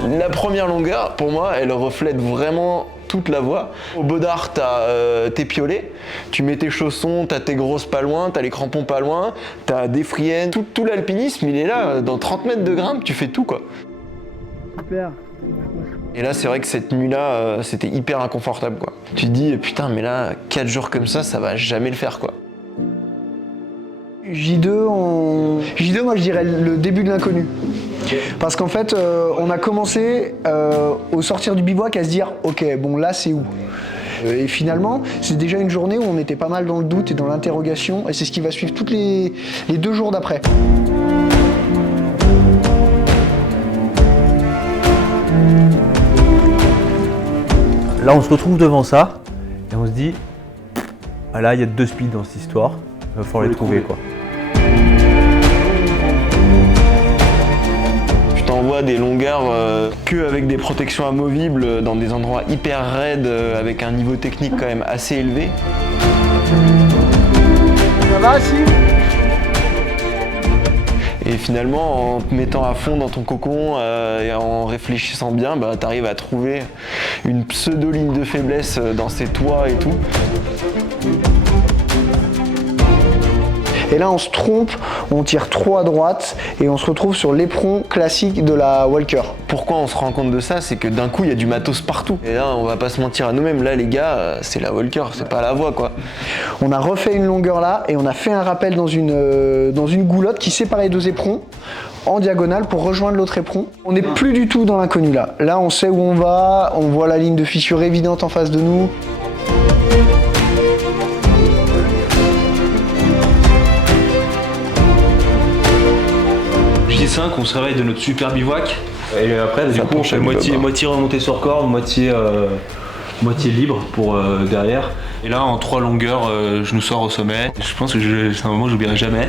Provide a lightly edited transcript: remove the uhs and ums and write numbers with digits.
La première longueur, pour moi, elle reflète vraiment toute la voie. Au Baudard, t'as tes piolets, tu mets tes chaussons, t'as tes grosses pas loin, t'as les crampons pas loin, t'as des friennes. Tout l'alpinisme, il est là, dans 30 mètres de grimpe, tu fais tout quoi. Super. Et là, c'est vrai que cette nuit-là, c'était hyper inconfortable quoi. Tu te dis, putain, mais là, 4 jours comme ça va jamais le faire quoi. J2, moi je dirais le début de l'inconnu. Parce qu'en fait, on a commencé au sortir du bivouac à se dire ok, bon là c'est où? Et finalement, c'est déjà une journée où on était pas mal dans le doute et dans l'interrogation, et c'est ce qui va suivre toutes les 2 jours d'après. Là, on se retrouve devant ça et on se dit ah là, il y a 2 speeds dans cette histoire, il va falloir les trouver quoi. Tu t'envoies des longueurs que avec des protections amovibles dans des endroits hyper raides avec un niveau technique quand même assez élevé. Ça va, si? Et finalement, en te mettant à fond dans ton cocon et en réfléchissant bien, bah, tu arrives à trouver une pseudo-ligne de faiblesse dans ces toits et tout. Et là, on se trompe, on tire trop à droite et on se retrouve sur l'éperon classique de la Walker. Pourquoi on se rend compte de ça? C'est que d'un coup, il y a du matos partout. Et là, on va pas se mentir à nous-mêmes. Là, les gars, c'est la Walker, c'est pas la voie, quoi. On a refait une longueur là et on a fait un rappel dans une goulotte qui séparait 2 éperons en diagonale pour rejoindre l'autre éperon. On n'est plus du tout dans l'inconnu là. Là, on sait où on va, on voit la ligne de fissure évidente en face de nous. J5, on se réveille de notre super bivouac. Et après, du coup, on fait moitié remontée sur corde, moitié libre pour derrière. Et là, en 3 longueurs, je nous sors au sommet. Je pense que c'est un moment que j'oublierai jamais.